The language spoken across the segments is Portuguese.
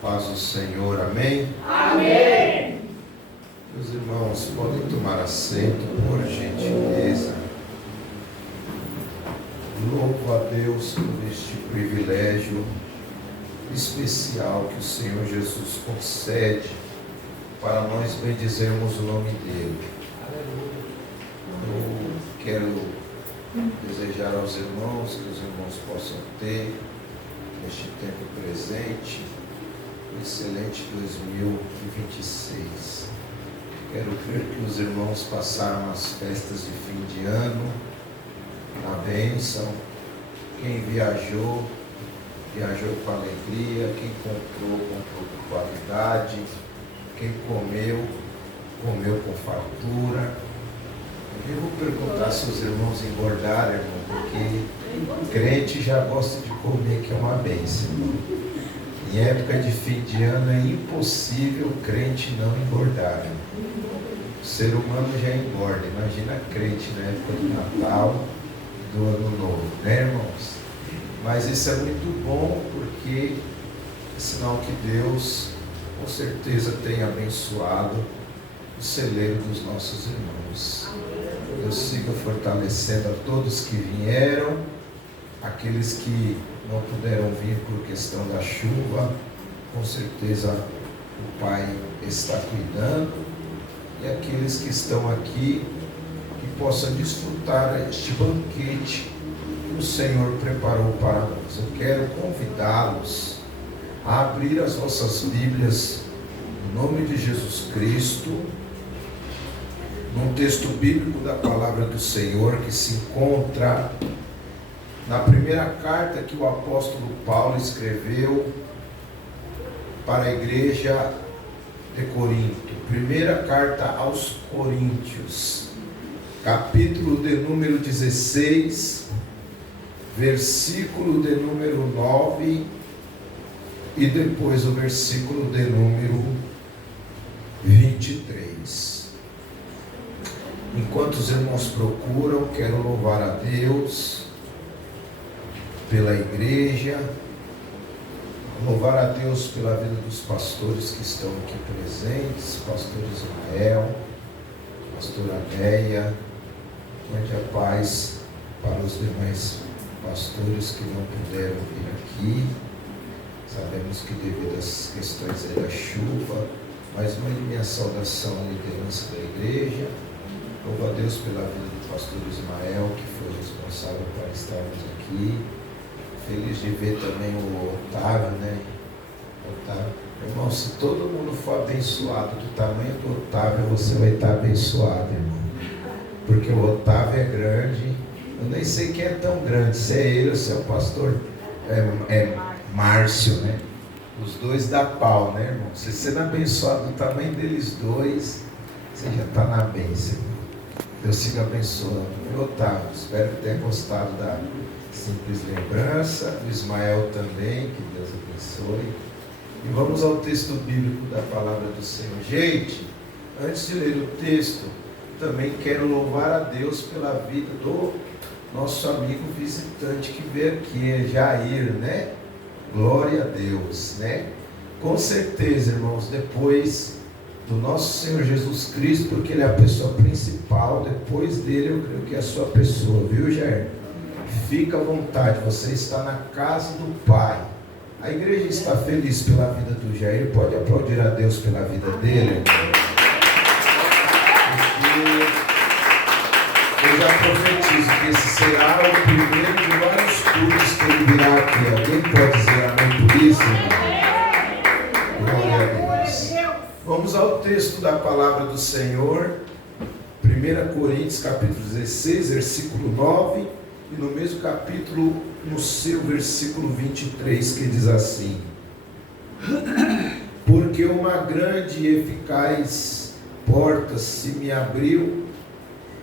Paz do Senhor, amém? Amém. Meus irmãos, podem tomar assento, por gentileza. Louvo a Deus por este privilégio especial que o Senhor Jesus concede para nós bendizermos o nome dEle. Eu quero desejar aos irmãos que os irmãos possam ter, neste tempo presente, um excelente 2026. Quero crer que os irmãos passaram as festas de fim de ano na bênção. Quem viajou com alegria. Quem comprou com qualidade. Quem comeu com fartura. Eu vou perguntar se os irmãos engordaram, irmão, porque crente já gosta de comer, que é uma bênção. Em época de fim de ano é impossível crente não engordar. O ser humano já engorda, imagina crente na época do Natal, do Ano Novo, né, irmãos? Mas isso é muito bom porque é sinal que Deus com certeza tem abençoado o celeiro dos nossos irmãos. Deus siga fortalecendo a todos que vieram, aqueles que não puderam vir por questão da chuva, com certeza o Pai está cuidando, e aqueles que estão aqui, que possam desfrutar este banquete que o Senhor preparou para nós. Eu quero convidá-los a abrir as vossas Bíblias, no nome de Jesus Cristo, num texto bíblico da palavra do Senhor, que se encontra na primeira carta que o apóstolo Paulo escreveu para a igreja de Corinto. Primeira carta aos Coríntios, capítulo de número 16, versículo de número 9 e depois o versículo de número 23. Enquanto os irmãos procuram, quero louvar a Deus pela igreja, louvar a Deus pela vida dos pastores que estão aqui presentes, pastor Ismael, pastora Neia, grande a paz para os demais pastores que não puderam vir aqui. Sabemos que devido às questões da chuva, mas mande minha saudação à liderança da igreja. Louvo a Deus pela vida do pastor Ismael, que foi responsável para estarmos aqui. Feliz de ver também o Otávio, né? Otávio. Irmão, se todo mundo for abençoado do tamanho do Otávio, você vai estar abençoado, irmão. Porque o Otávio é grande. Eu nem sei quem é tão grande, se é ele ou se é o pastor Márcio, né? Os dois dá pau, né, irmão? Se você sendo abençoado do tamanho deles dois, você já está na bênção. Deus siga abençoando. Meu Otávio, espero que tenha gostado da simples lembrança. O Ismael também, que Deus abençoe. E vamos ao texto bíblico da palavra do Senhor. Gente, antes de ler o texto, também quero louvar a Deus pela vida do nosso amigo visitante que veio aqui, é Jair, né? Glória a Deus, né? Com certeza, irmãos, depois do nosso Senhor Jesus Cristo, porque Ele é a pessoa principal, depois dele eu creio que é a sua pessoa, viu, Jair? Fica à vontade, você está na casa do Pai. A igreja está feliz pela vida do Jair, pode aplaudir a Deus pela vida dele, porque eu já profetizo que esse será o primeiro de vários cultos que ele virá aqui. Alguém pode dizer amém por isso, irmão? Glória a Deus. Vamos ao texto da palavra do Senhor, 1 Coríntios capítulo 16, versículo 9, e no mesmo capítulo, no seu versículo 23, que diz assim: porque uma grande e eficaz porta se me abriu,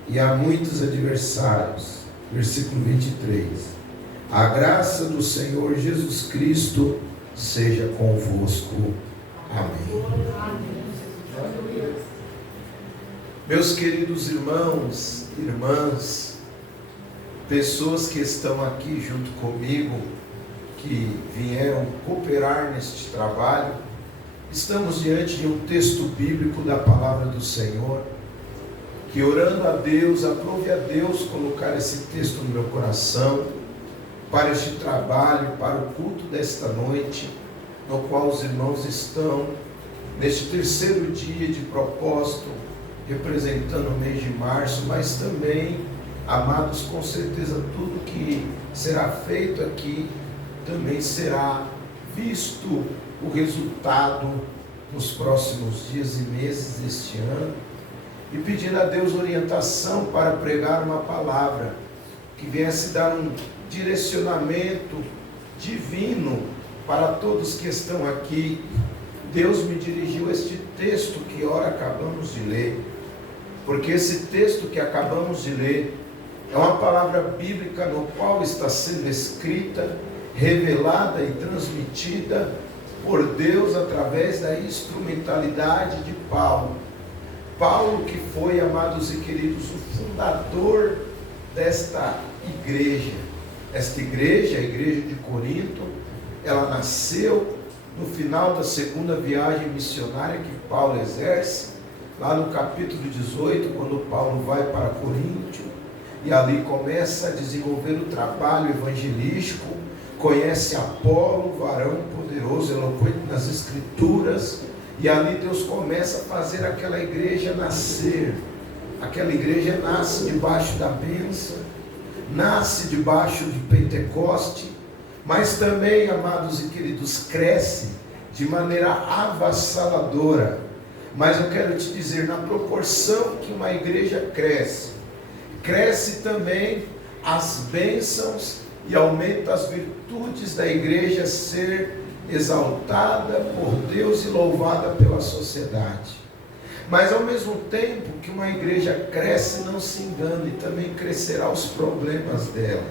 e há muitos adversários. Versículo 23. A graça do Senhor Jesus Cristo seja convosco. Amém. Meus queridos irmãos, irmãs, pessoas que estão aqui junto comigo, que vieram cooperar neste trabalho. Estamos diante de um texto bíblico da palavra do Senhor, que orando a Deus, aprove a Deus colocar esse texto no meu coração, para este trabalho, para o culto desta noite, no qual os irmãos estão, neste terceiro dia de propósito, representando o mês de março, mas também, amados, com certeza tudo que será feito aqui, também será visto o resultado nos próximos dias e meses deste ano, e pedindo a Deus orientação para pregar uma palavra que viesse dar um direcionamento divino para todos que estão aqui. Deus me dirigiu este texto que ora acabamos de ler, porque esse texto que acabamos de ler é uma palavra bíblica no qual está sendo escrita, revelada e transmitida por Deus através da instrumentalidade de Paulo. Paulo, que foi, amados e queridos, o fundador desta igreja. Esta igreja, a igreja de Corinto, ela nasceu no final da segunda viagem missionária que Paulo exerce, lá no capítulo 18, quando Paulo vai para Coríntio, e ali começa a desenvolver o trabalho evangelístico, conhece Apolo, varão poderoso, eloquente nas escrituras, e ali Deus começa a fazer aquela igreja nascer. Aquela igreja nasce debaixo da bênção, nasce debaixo de Pentecoste, mas também, amados e queridos, cresce de maneira avassaladora. Mas eu quero te dizer, na proporção que uma igreja cresce, cresce também as bênçãos e aumenta as virtudes da igreja ser exaltada por Deus e louvada pela sociedade. Mas ao mesmo tempo que uma igreja cresce, não se engane, também crescerá os problemas dela.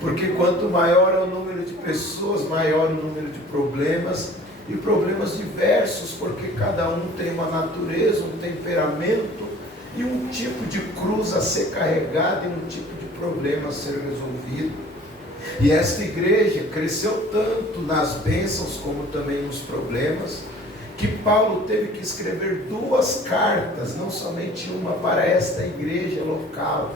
Porque quanto maior é o número de pessoas, maior o número de problemas, e problemas diversos, porque cada um tem uma natureza, um temperamento e um tipo de cruz a ser carregada e um tipo de problema a ser resolvido. E esta igreja cresceu tanto nas bênçãos como também nos problemas, que Paulo teve que escrever 2 cartas, não somente uma, para esta igreja local.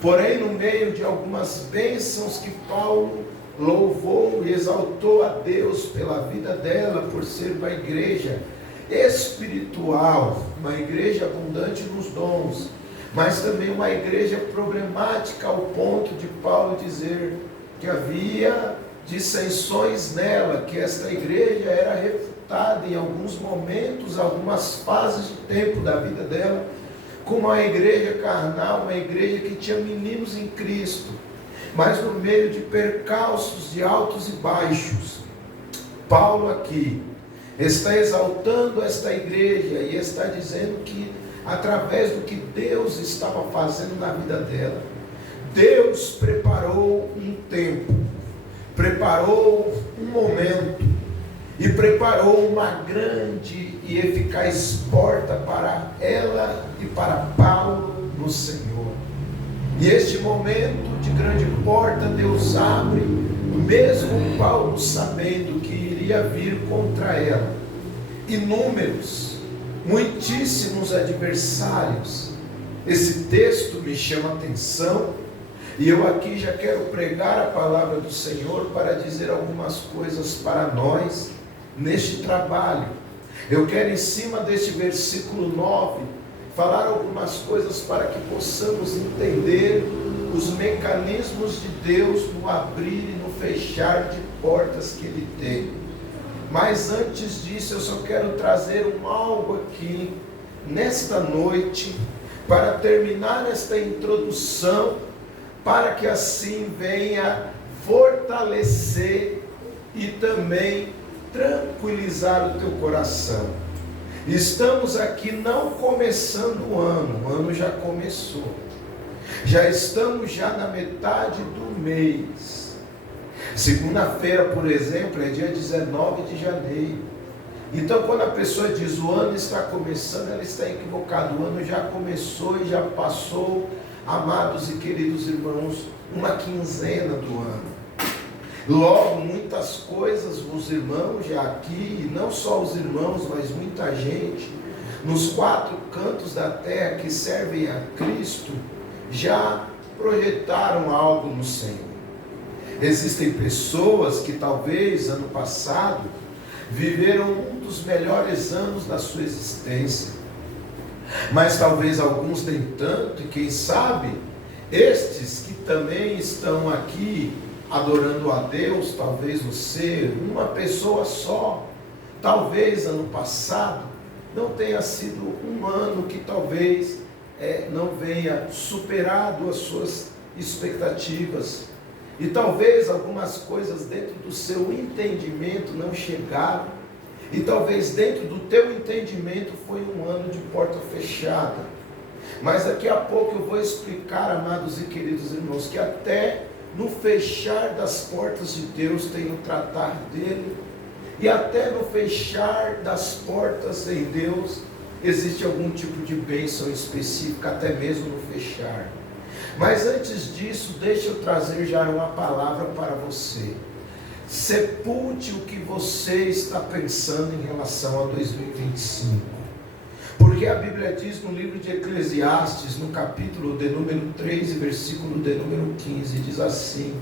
Porém, no meio de algumas bênçãos que Paulo louvou e exaltou a Deus pela vida dela, por ser uma igreja espiritual, uma igreja abundante nos dons, mas também uma igreja problemática, ao ponto de Paulo dizer que havia dissensões nela, que esta igreja era refutada em alguns momentos, algumas fases de tempo da vida dela, como uma igreja carnal, uma igreja que tinha meninos em Cristo, mas no meio de percalços, de altos e baixos. Paulo aqui está exaltando esta igreja e está dizendo que através do que Deus estava fazendo na vida dela, Deus preparou um tempo, preparou um momento e preparou uma grande e eficaz porta para ela e para Paulo no Senhor. E este momento de grande porta Deus abre, mesmo Paulo sabendo que iria vir contra ela inúmeros, muitíssimos adversários. Esse texto me chama a atenção, e eu aqui já quero pregar a palavra do Senhor para dizer algumas coisas para nós neste trabalho. Eu quero, em cima deste versículo 9, falar algumas coisas para que possamos entender os mecanismos de Deus no abrir e no fechar de portas que Ele tem. Mas antes disso, eu só quero trazer algo aqui, nesta noite, para terminar esta introdução, para que assim venha fortalecer e também tranquilizar o teu coração. Estamos aqui não começando o ano já começou. Já estamos já na metade do mês. Segunda-feira, por exemplo, é dia 19 de janeiro. Então, quando a pessoa diz o ano está começando, ela está equivocada. O ano já começou e já passou, amados e queridos irmãos, uma quinzena do ano. Logo, muitas coisas os irmãos já aqui, e não só os irmãos, mas muita gente, nos 4 cantos da terra que servem a Cristo, já projetaram algo no Senhor. Existem pessoas que talvez ano passado viveram um dos melhores anos da sua existência, mas talvez alguns nem tanto, e quem sabe estes que também estão aqui adorando a Deus, talvez você, uma pessoa só, talvez ano passado não tenha sido um ano que talvez não venha superado as suas expectativas, e talvez algumas coisas dentro do seu entendimento não chegaram, e talvez dentro do teu entendimento foi um ano de porta fechada. Mas daqui a pouco eu vou explicar, amados e queridos irmãos, que até no fechar das portas de Deus tem o tratar dele, e até no fechar das portas em Deus existe algum tipo de bênção específica, até mesmo no fechar. Mas antes disso, deixa eu trazer já uma palavra para você. Sepulte o que você está pensando em relação a 2025. Porque a Bíblia diz no livro de Eclesiastes, no capítulo de número 3 e versículo de número 15, diz assim: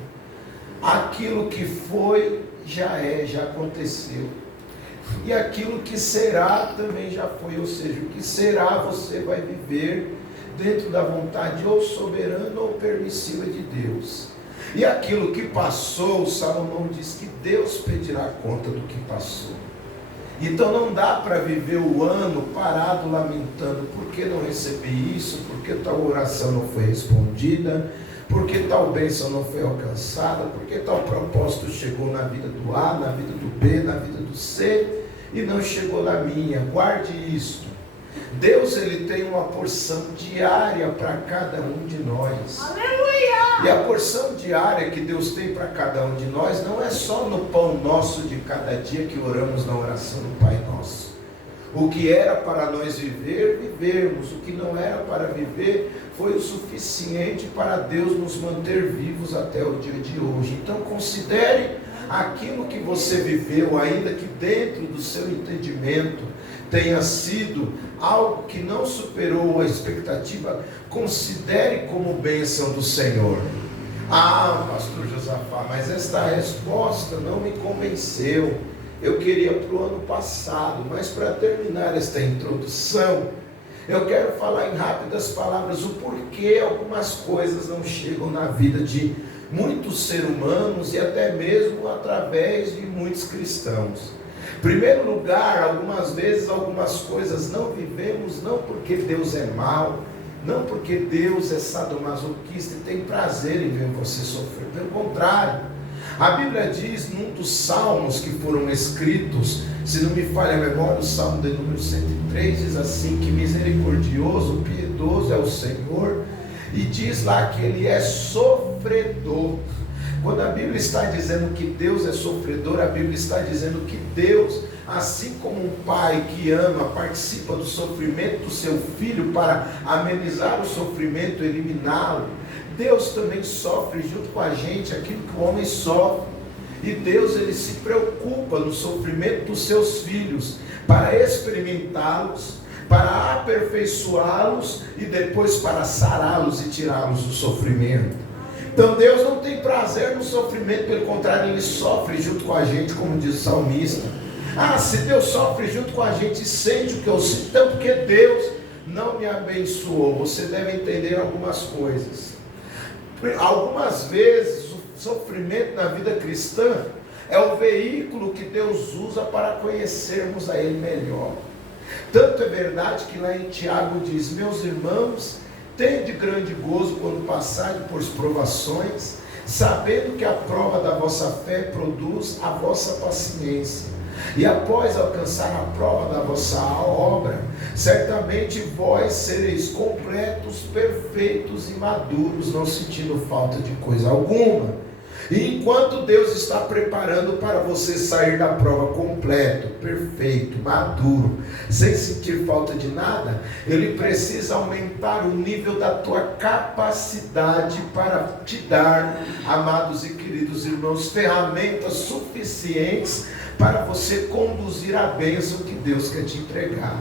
aquilo que foi, já aconteceu. E aquilo que será também já foi, ou seja, o que será você vai viver dentro da vontade ou soberana ou permissiva de Deus. E aquilo que passou, Salomão diz que Deus pedirá conta do que passou. Então não dá para viver o ano parado lamentando, por que não recebi isso, por que tal oração não foi respondida, por que tal bênção não foi alcançada, por que tal propósito chegou na vida do A, na vida do B, na vida do C, e não chegou na minha. Guarde isto. Deus, ele tem uma porção diária para cada um de nós. Aleluia! E a porção diária que Deus tem para cada um de nós não é só no pão nosso de cada dia que oramos na oração do Pai Nosso. O que era para nós vivermos. O que não era para viver foi o suficiente para Deus nos manter vivos até o dia de hoje. Então considere aquilo que você viveu, ainda que dentro do seu entendimento tenha sido algo que não superou a expectativa, considere como bênção do Senhor. Ah, pastor Josafá, mas esta resposta não me convenceu. Eu queria para o ano passado, mas para terminar esta introdução, eu quero falar em rápidas palavras o porquê algumas coisas não chegam na vida de muitos seres humanos e até mesmo através de muitos cristãos. Em primeiro lugar, algumas vezes algumas coisas não vivemos, não porque Deus é mau, não porque Deus é sadomasoquista e tem prazer em ver você sofrer. Pelo contrário, a Bíblia diz num dos salmos que foram escritos, se não me falha a memória, o salmo de número 103 diz assim, que misericordioso, piedoso é o Senhor, e diz lá que ele é sofredor. Quando a Bíblia está dizendo que Deus é sofredor, a Bíblia está dizendo que Deus, assim como um pai que ama, participa do sofrimento do seu filho para amenizar o sofrimento, eliminá-lo, Deus também sofre junto com a gente aquilo que o homem sofre. E Deus, ele se preocupa no sofrimento dos seus filhos para experimentá-los, para aperfeiçoá-los e depois para sará-los e tirá-los do sofrimento. Então Deus não tem prazer no sofrimento, pelo contrário, ele sofre junto com a gente, como diz o salmista. Ah, se Deus sofre junto com a gente, sente o que eu sinto, então porque Deus não me abençoou. Você deve entender algumas coisas. Algumas vezes o sofrimento na vida cristã é o veículo que Deus usa para conhecermos a Ele melhor. Tanto é verdade que lá em Tiago diz, meus irmãos, tende grande gozo quando passarem por provações, sabendo que a prova da vossa fé produz a vossa paciência. E após alcançar a prova da vossa obra, certamente vós sereis completos, perfeitos e maduros, não sentindo falta de coisa alguma. E enquanto Deus está preparando para você sair da prova completo, perfeito, maduro, sem sentir falta de nada, Ele precisa aumentar o nível da tua capacidade para te dar, amados e queridos irmãos, ferramentas suficientes para você conduzir a bênção que Deus quer te entregar.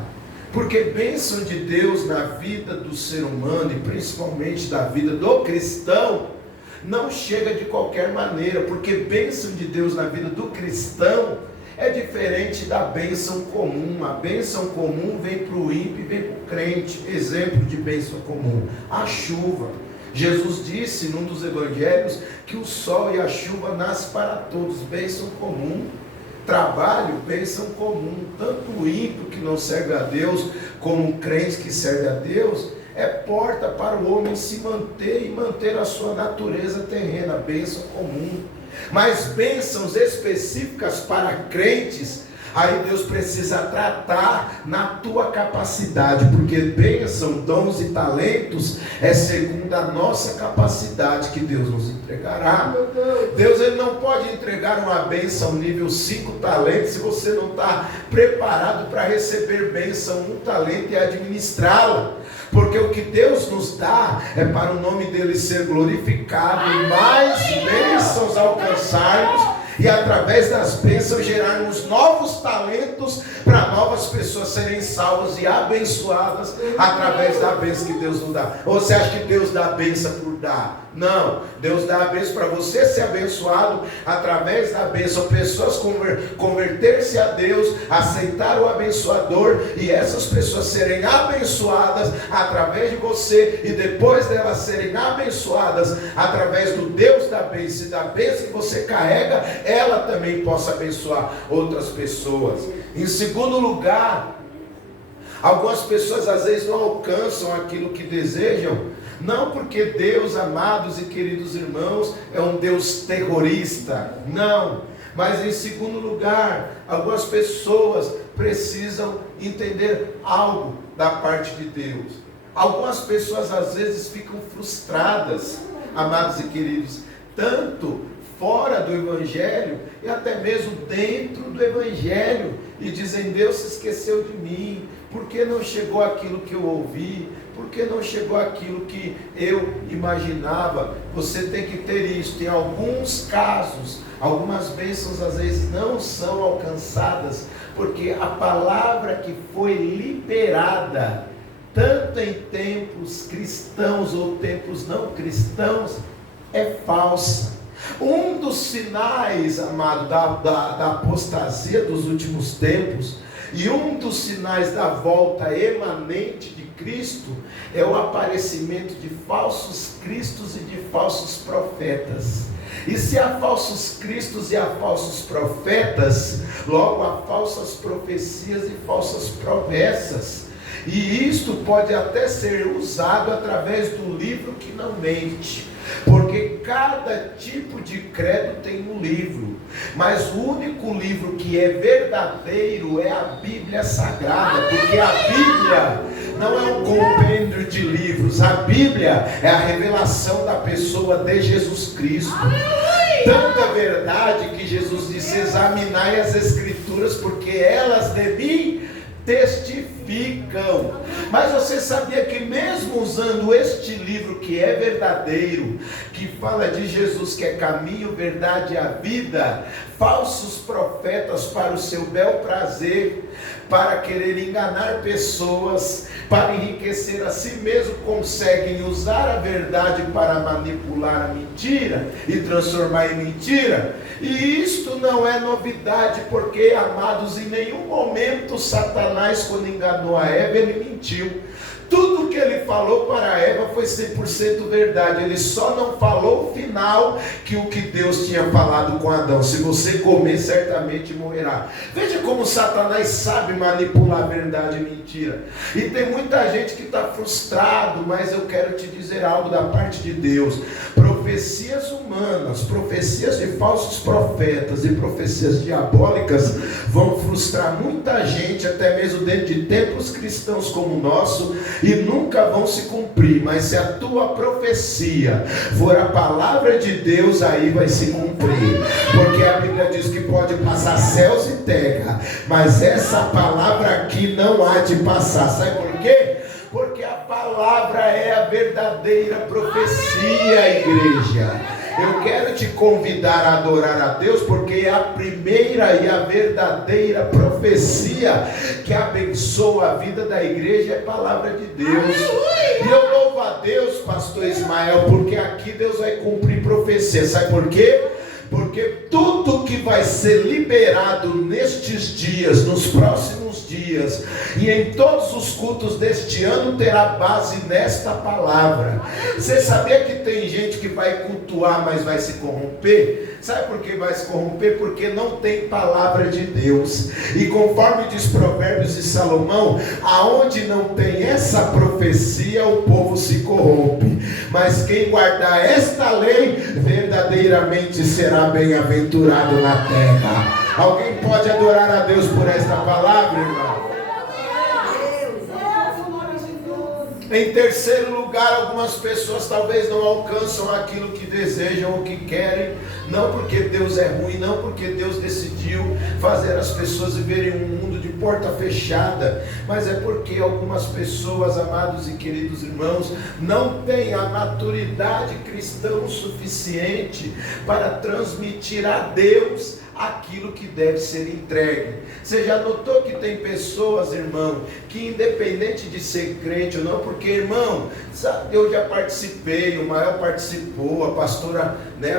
Porque bênção de Deus na vida do ser humano, e principalmente da vida do cristão, não chega de qualquer maneira, porque bênção de Deus na vida do cristão é diferente da bênção comum. A bênção comum vem para o ímpio e vem para o crente. Exemplo de bênção comum: a chuva. Jesus disse num dos evangelhos que o sol e a chuva nascem para todos, bênção comum. Trabalho, bênção comum. Tanto o ímpio que não serve a Deus, como o crente que serve a Deus, é porta para o homem se manter e manter a sua natureza terrena, bênção comum. Mas bênçãos específicas para crentes, aí Deus precisa tratar na tua capacidade, porque bênção, dons e talentos é segundo a nossa capacidade que Deus nos entregará. Deus, Ele não pode entregar uma bênção nível 5 talentos se você não está preparado para receber bênção 1 talento e administrá-la. Porque o que Deus nos dá é para o nome dele ser glorificado e mais bênçãos alcançarmos, e através das bênçãos gerarmos novos talentos para novas pessoas serem salvas e abençoadas através da bênção que Deus nos dá. Ou você acha que Deus dá a bênção por dar? Não, Deus dá a bênção para você ser abençoado através da bênção. Pessoas converter-se a Deus, aceitar o abençoador, e essas pessoas serem abençoadas através de você, e depois delas serem abençoadas através do Deus da bênção, e da bênção que você carrega, ela também possa abençoar outras pessoas. Em segundo lugar, algumas pessoas às vezes não alcançam aquilo que desejam, não porque Deus, amados e queridos irmãos, é um Deus terrorista, não. Mas em segundo lugar, algumas pessoas precisam entender algo da parte de Deus. Algumas pessoas às vezes ficam frustradas, amados e queridos, tanto fora do Evangelho e até mesmo dentro do Evangelho, e dizem: Deus se esqueceu de mim, por que não chegou aquilo que eu ouvi? Por que não chegou aquilo que eu imaginava? Você tem que ter isso. Tem alguns casos, algumas bênçãos às vezes não são alcançadas, porque a palavra que foi liberada, tanto em tempos cristãos ou tempos não cristãos, é falsa. Um dos sinais, amado, da apostasia dos últimos tempos, e um dos sinais da volta emanente de Cristo, é o aparecimento de falsos cristos e de falsos profetas. E se há falsos cristos e há falsos profetas, logo há falsas profecias e falsas promessas. E isto pode até ser usado através do livro que não mente, porque cada tipo de credo tem um livro, mas o único livro que é verdadeiro é a Bíblia Sagrada, porque a Bíblia não é um compêndio de livros, a Bíblia é a revelação da pessoa de Jesus Cristo. Tanta verdade que Jesus disse: examinai as Escrituras, porque elas de mim testificam. Mas você sabia que mesmo usando este livro que é verdadeiro, que fala de Jesus, que é caminho, verdade e a vida, falsos profetas para o seu bel prazer, para querer enganar pessoas, para enriquecer a si mesmo, conseguem usar a verdade para manipular a mentira e transformar em mentira. E isto não é novidade, porque, amados, em nenhum momento Satanás, quando enganou a Eva, ele mentiu. Tudo que ele falou para Eva foi 100% verdade. Ele só não falou o final, que o que Deus tinha falado com Adão: se você comer, certamente morrerá. Veja como Satanás sabe manipular verdade e mentira. E tem muita gente que está frustrado, mas eu quero te dizer algo da parte de Deus. profecias humanas, profecias de falsos profetas e profecias diabólicas vão frustrar muita gente, até mesmo dentro de templos cristãos como o nosso, e nunca vão se cumprir. Mas se a tua profecia for a palavra de Deus, aí vai se cumprir, porque a Bíblia diz que pode passar céus e terra, mas essa palavra aqui não há de passar. Sabe por quê? Porque a palavra é a verdadeira profecia, igreja. Eu quero te convidar a adorar a Deus, porque é a primeira e a verdadeira profecia que abençoa a vida da igreja, é a palavra de Deus. E eu louvo a Deus, pastor Ismael, porque aqui Deus vai cumprir profecia. Sabe por quê? Porque tudo que vai ser liberado nestes dias, nos próximos dias, e em todos os cultos deste ano, terá base nesta palavra. Você sabia que tem gente que vai cultuar, mas vai se corromper? Sabe por que vai se corromper? Porque não tem palavra de Deus. E conforme diz Provérbios de Salomão, aonde não tem essa profecia, o povo se corrompe. Mas quem guardar esta lei, verdadeiramente será bem-aventurado na terra. Alguém pode adorar a Deus por esta palavra, irmão? Em terceiro lugar, algumas pessoas talvez não alcançam aquilo que desejam ou que querem, não porque Deus é ruim, não porque Deus decidiu fazer as pessoas viverem um mundo de porta fechada, mas é porque algumas pessoas, amados e queridos irmãos, não têm a maturidade cristã suficiente para transmitir a Deus aquilo que deve ser entregue. Você já notou que tem pessoas, irmão, que independente de ser crente ou não, porque, irmão, sabe, eu já participei, o Mael participou, a pastora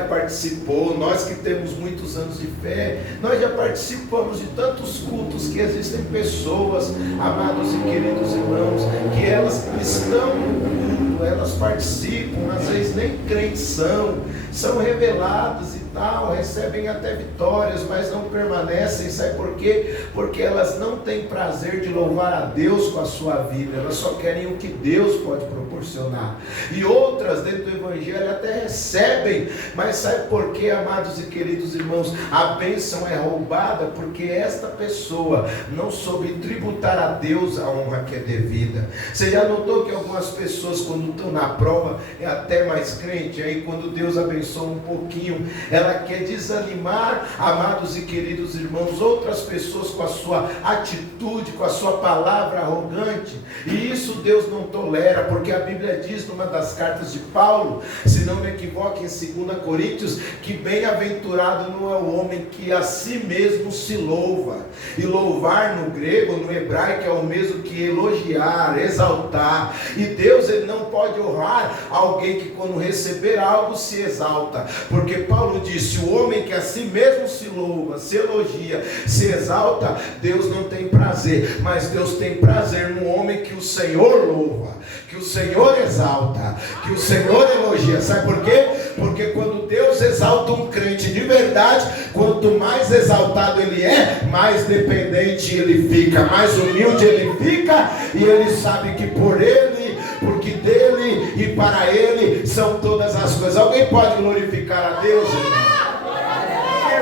participou, nós que temos muitos anos de fé, nós já participamos de tantos cultos que existem pessoas, amados e queridos irmãos, que elas estão no culto, elas participam, às vezes nem crentes são reveladas e tal, recebem até vitórias, mas não permanecem. Sabe por quê? Porque elas não têm prazer de louvar a Deus com a sua vida, elas só querem o que Deus pode proporcionar. E outras dentro do Evangelho até recebem, mas sabe por quê, amados e queridos irmãos? A bênção é roubada porque esta pessoa não soube tributar a Deus a honra que é devida. Você já notou que algumas pessoas, quando estão na prova, é até mais crente, aí quando Deus abençoa um pouquinho, ela quer desanimar, amados e queridos irmãos, outras pessoas com a sua atitude, com a sua palavra arrogante, e isso Deus não tolera, porque a Bíblia diz numa das cartas de Paulo, se não me equivoco, em 2 Coríntios, que bem-aventurado não é o homem que a si mesmo se louva. E louvar no grego, no hebraico, é o mesmo que elogiar, exaltar. E Deus, ele não pode honrar alguém que quando receber algo se exalta, porque Paulo disse, o homem que a si mesmo se louva, se elogia, se exalta, Deus não tem prazer, mas Deus tem prazer no homem que o Senhor louva, que o Senhor exalta, que o Senhor elogia. Sabe por quê? Porque quando Deus exalta um crente de verdade, quanto mais exaltado ele é, mais dependente ele fica, mais humilde ele fica, e ele sabe que por ele, porque dele e para ele são todas as coisas. Alguém pode glorificar a Deus, irmão?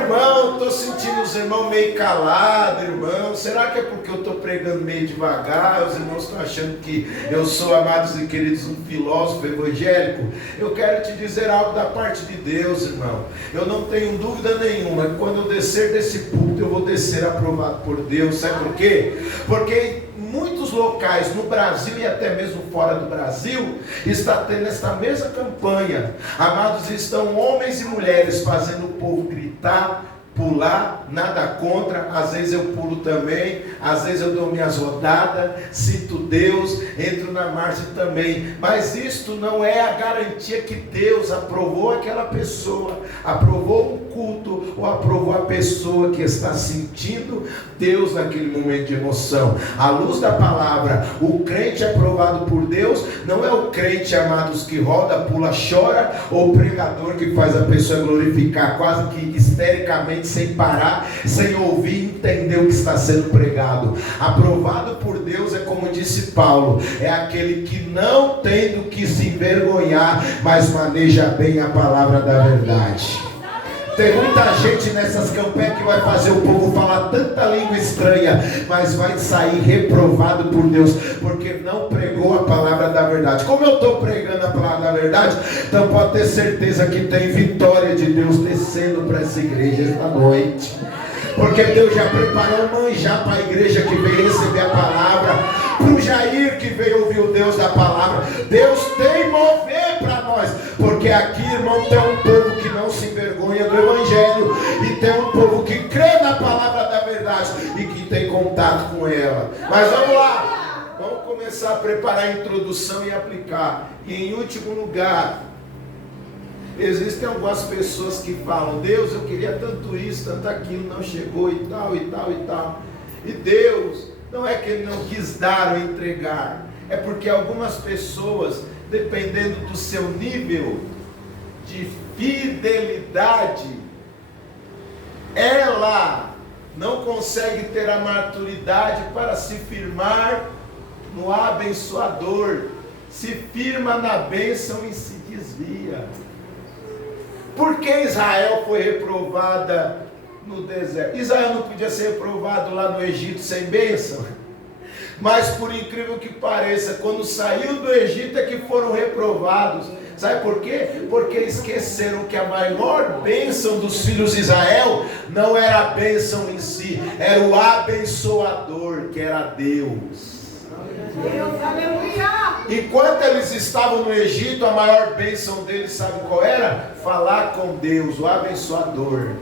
Irmão, estou sentindo os irmãos meio calados, irmão. Será que é porque eu estou pregando meio devagar? Os irmãos estão achando que eu sou, amados e queridos, um filósofo evangélico? Eu quero te dizer algo da parte de Deus, irmão. Eu não tenho dúvida nenhuma que quando eu descer desse púlpito, eu vou descer aprovado por Deus. Sabe por quê? Porque muitos locais no Brasil e até mesmo fora do Brasil está tendo esta mesma campanha. Amados, estão homens e mulheres fazendo o povo gritar, pular, nada contra, às vezes eu pulo também, às vezes eu dou minhas rodadas, sinto Deus, entro na marcha também, mas isto não é a garantia que Deus aprovou aquela pessoa, aprovou um culto ou aprovou a pessoa que está sentindo Deus naquele momento de emoção. À luz da palavra, o crente aprovado por Deus não é o crente, amados, que roda, pula, chora, ou o pregador que faz a pessoa glorificar quase que histericamente, sem parar, sem ouvir e entender o que está sendo pregado. Aprovado por Deus é, como disse Paulo, é aquele que não tem do que se envergonhar, mas maneja bem a palavra da verdade. Tem muita gente nessas campanhas que vai fazer o povo falar tanta língua estranha, mas vai sair reprovado por Deus, porque não pregou a palavra da verdade. Como eu estou pregando a palavra da verdade, então pode ter certeza que tem vitória de Deus descendo para essa igreja esta noite. Porque Deus já preparou um manjar para a igreja que veio receber a palavra, para o Jair que veio ouvir o Deus da palavra. Deus tem mover para nós, porque aqui, irmão, tem um povo que não se envergonha do evangelho, e tem um povo que crê na palavra da verdade e que tem contato com ela. Mas vamos lá, vamos começar a preparar a introdução e aplicar. E em último lugar, existem algumas pessoas que falam: Deus, eu queria tanto isso, tanto aquilo, não chegou e tal, e tal, e tal. E Deus, não é que Ele não quis dar ou entregar, é porque algumas pessoas, dependendo do seu nível de fidelidade, ela não consegue ter a maturidade para se firmar no abençoador, se firma na bênção e se desvia. Por que Israel foi reprovada no deserto? Israel não podia ser reprovado lá no Egito sem bênção? Mas por incrível que pareça, quando saiu do Egito é que foram reprovados. Sabe por quê? Porque esqueceram que a maior bênção dos filhos de Israel não era a bênção em si, era o abençoador, que era Deus. Deus, aleluia! Enquanto eles estavam no Egito, a maior bênção deles, sabe qual era? Falar com Deus, o abençoador.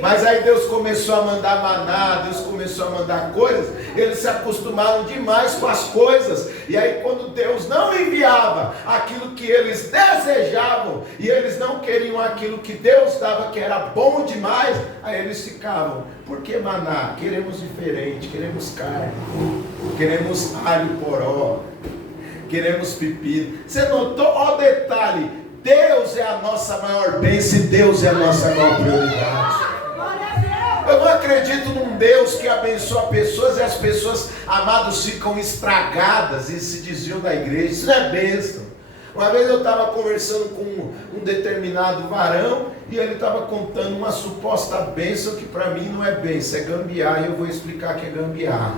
Mas aí Deus começou a mandar maná, Deus começou a mandar coisas, eles se acostumaram demais com as coisas, e aí quando Deus não enviava aquilo que eles desejavam, e eles não queriam aquilo que Deus dava, que era bom demais, aí eles ficavam: por que maná? Queremos diferente, queremos carne, queremos alho poró, queremos pepino. Você notou? Ó detalhe, Deus é a nossa maior bênção e Deus é a nossa maior prioridade. Eu não acredito num Deus que abençoa pessoas e as pessoas, amados, ficam estragadas e se desviam da igreja. Isso não é bênção. Uma vez eu estava conversando com um determinado varão e ele estava contando uma suposta bênção que para mim não é bênção, é gambiarra, e eu vou explicar que é gambiarra.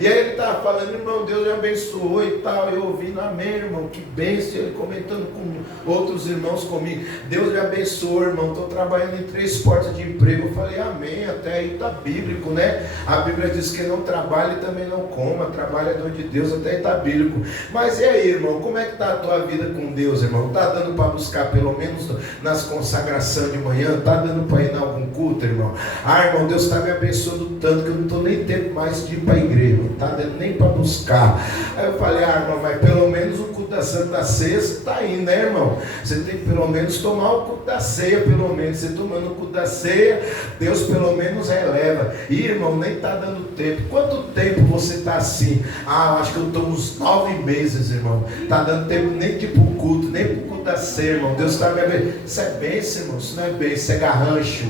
E aí ele estava falando: irmão, Deus me abençoou e tal, eu ouvindo: amém, irmão, que bênção. E ele comentando com outros irmãos comigo: Deus me abençoou, irmão, estou trabalhando em 3 portas de emprego. Eu falei: amém, até aí está bíblico, né? A Bíblia diz que não trabalha e também não coma, trabalha dom de Deus, até aí está bíblico. Mas e aí, irmão, como é que está a tua vida com Deus, irmão? Está dando para buscar pelo menos nas consagrações de manhã? Está dando para ir em algum culto, irmão? Ah, irmão, Deus está me abençoando tanto que eu não estou nem tendo mais de ir para a igreja, não está dando nem para buscar. Aí eu falei: ah, irmão, mas pelo menos o culto da Santa Ceia você está indo, né, irmão? Você tem que pelo menos tomar o culto da ceia, pelo menos. Você tomando o culto da ceia, Deus pelo menos releva. E, irmão, nem está dando tempo. Quanto tempo você está assim? Ah, eu acho que eu estou uns 9 meses, irmão. Está dando tempo nem de ir para o culto, nem para o culto da ceia, irmão. Deus está me abençoando. Isso é bênção, irmão. Isso não é bênção, isso é garrancho.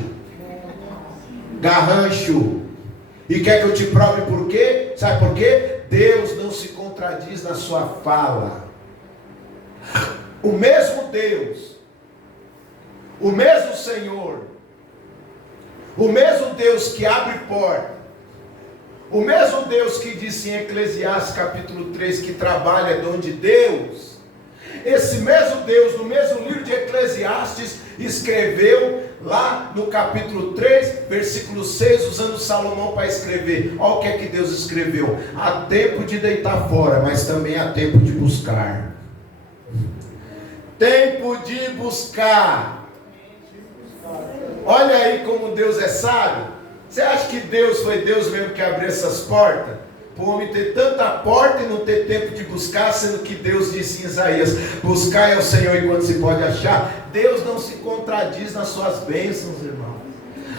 Garrancho. E quer que eu te prove por quê? Sabe por quê? Deus não se contradiz na sua fala. O mesmo Deus, o mesmo Senhor, o mesmo Deus que abre porta, o mesmo Deus que disse em Eclesiastes capítulo 3 que trabalha é dom de Deus, esse mesmo Deus, no mesmo livro de Eclesiastes, escreveu lá no capítulo 3, versículo 6, usando Salomão para escrever. Olha o que é que Deus escreveu: há tempo de deitar fora, mas também há tempo de buscar. Tempo de buscar. Olha aí como Deus é sábio. Você acha que Deus foi Deus mesmo que abriu essas portas? Para o homem ter tanta porta e não ter tempo de buscar, sendo que Deus disse em Isaías: buscai ao Senhor enquanto se pode achar. Deus não se contradiz nas suas bênçãos, irmão.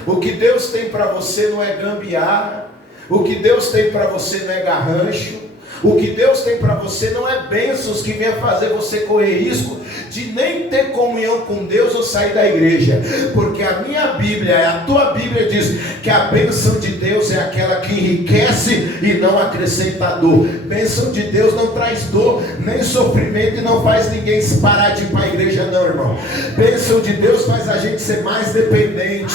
O que Deus tem para você não é gambiarra. O que Deus tem para você não é garrancho. O que Deus tem para você não é bênçãos que venha fazer você correr risco de nem ter comunhão com Deus ou sair da igreja. Porque a minha Bíblia, a tua Bíblia diz que a bênção de Deus é aquela que enriquece e não acrescenta dor. Bênção de Deus não traz dor, nem sofrimento, e não faz ninguém parar de ir para a igreja não, irmão. Bênção de Deus faz a gente ser mais dependente,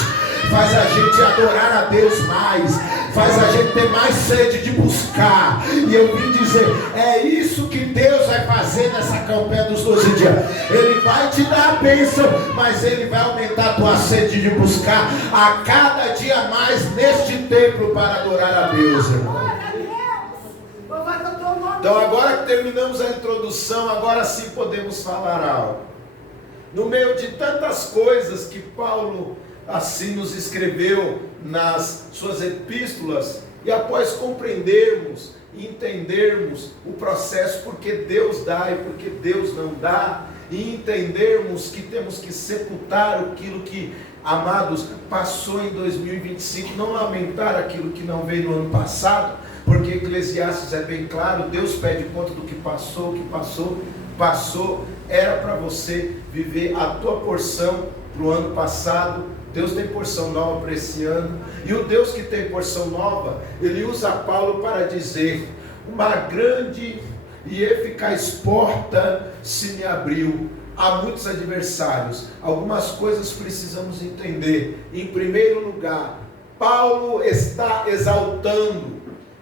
faz a gente adorar a Deus mais, faz a gente ter mais sede de buscar. E eu vim dizer, é isso que Deus vai fazer nessa campanha dos 12 dias. Ele vai te dar a bênção, mas Ele vai aumentar a tua sede de buscar a cada dia mais neste templo para adorar a Deus, irmão. Então agora que terminamos a introdução, agora sim podemos falar algo. No meio de tantas coisas que Paulo assim nos escreveu nas suas epístolas, e após compreendermos e entendermos o processo, porque Deus dá e porque Deus não dá, e entendermos que temos que sepultar aquilo que, amados, passou em 2025, não lamentar aquilo que não veio no ano passado, porque Eclesiastes é bem claro, Deus pede conta do que passou, o que passou, era para você viver a tua porção para o ano passado. Deus tem porção nova para esse ano, e o Deus que tem porção nova, Ele usa Paulo para dizer, uma grande e eficaz porta se me abriu. Há muitos adversários, algumas coisas precisamos entender. Em primeiro lugar, Paulo está exaltando,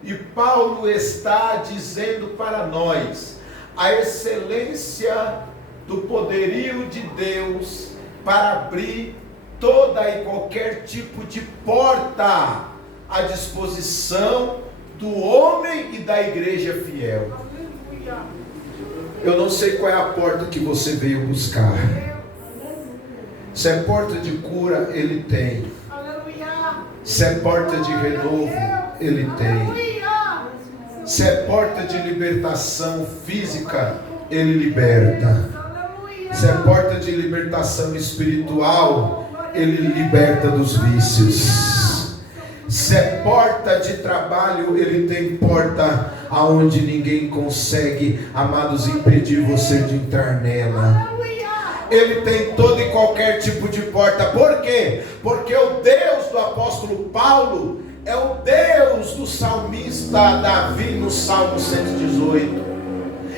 e Paulo está dizendo para nós, a excelência do poderio de Deus para abrir toda e qualquer tipo de porta à disposição do homem e da igreja fiel. Eu não sei qual é a porta que você veio buscar. Se é porta de cura, Ele tem. Se é porta de renovo, Ele tem. Se é porta de libertação física, Ele liberta. Se é porta de libertação espiritual, Ele liberta dos vícios. Se é porta de trabalho, Ele tem porta aonde ninguém consegue, amados, impedir você de entrar nela. Ele tem todo e qualquer tipo de porta. Por quê? Porque o Deus do apóstolo Paulo é o Deus do salmista Davi no Salmo 118.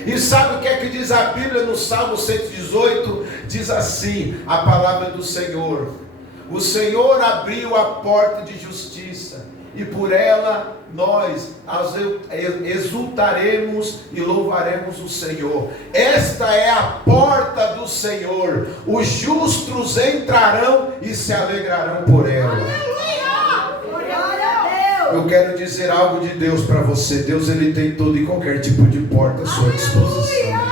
E sabe o que é que diz a Bíblia no Salmo 118? Diz assim, a palavra do Senhor: o Senhor abriu a porta de justiça, e por ela nós exultaremos e louvaremos o Senhor. Esta é a porta do Senhor, os justos entrarão e se alegrarão por ela. Eu quero dizer algo de Deus para você. Deus, Ele tem todo e qualquer tipo de porta à sua disposição.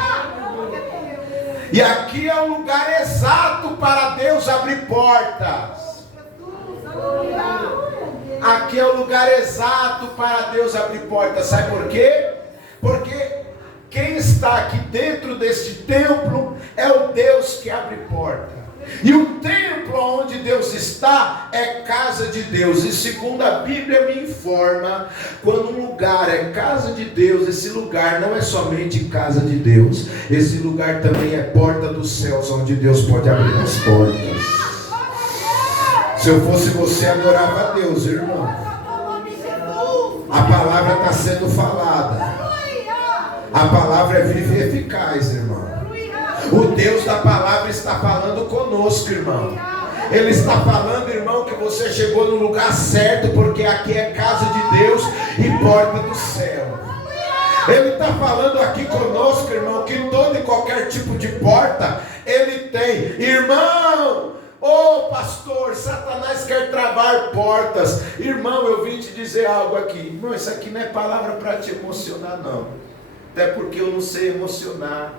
E aqui é o lugar exato para Deus abrir portas. Aqui é o lugar exato para Deus abrir portas. Sabe por quê? Porque quem está aqui dentro deste templo é o Deus que abre porta. E o templo onde Deus está é casa de Deus. E segundo a Bíblia me informa, quando um lugar é casa de Deus, esse lugar não é somente casa de Deus, esse lugar também é porta dos céus, onde Deus pode abrir as portas. Se eu fosse você, adorava a Deus, irmão. A palavra está sendo falada. A palavra é viva e eficaz, irmão. O Deus da palavra está falando conosco, irmão. Ele está falando, irmão, que você chegou no lugar certo, porque aqui é casa de Deus e porta do céu. Ele está falando aqui conosco, irmão, que todo e qualquer tipo de porta Ele tem. Irmão, ô pastor, Satanás quer travar portas. Irmão, eu vim te dizer algo aqui. Irmão, isso aqui não é palavra para te emocionar, não. Até porque eu não sei emocionar.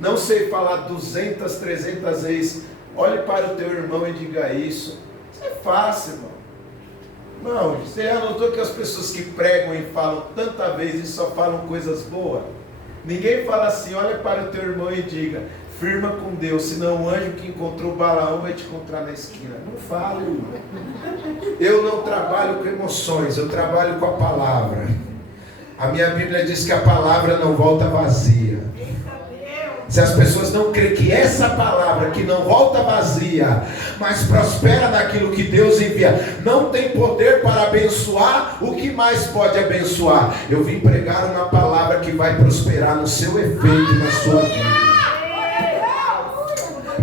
Não sei falar 200, 300 vezes. Olhe para o teu irmão e diga isso. Isso é fácil, irmão. Não, você já notou que as pessoas que pregam e falam tanta vez e só falam coisas boas? Ninguém fala assim, olha para o teu irmão e diga, Firma com Deus, senão o anjo que encontrou Balaão vai te encontrar na esquina. Não fale, irmão. Eu não trabalho com emoções, eu trabalho com a palavra. A minha Bíblia diz que a palavra não volta vazia. Se as pessoas não creem que essa palavra que não volta vazia, mas prospera naquilo que Deus envia, não tem poder para abençoar, o que mais pode abençoar? Eu vim pregar uma palavra que vai prosperar no seu efeito, na sua vida.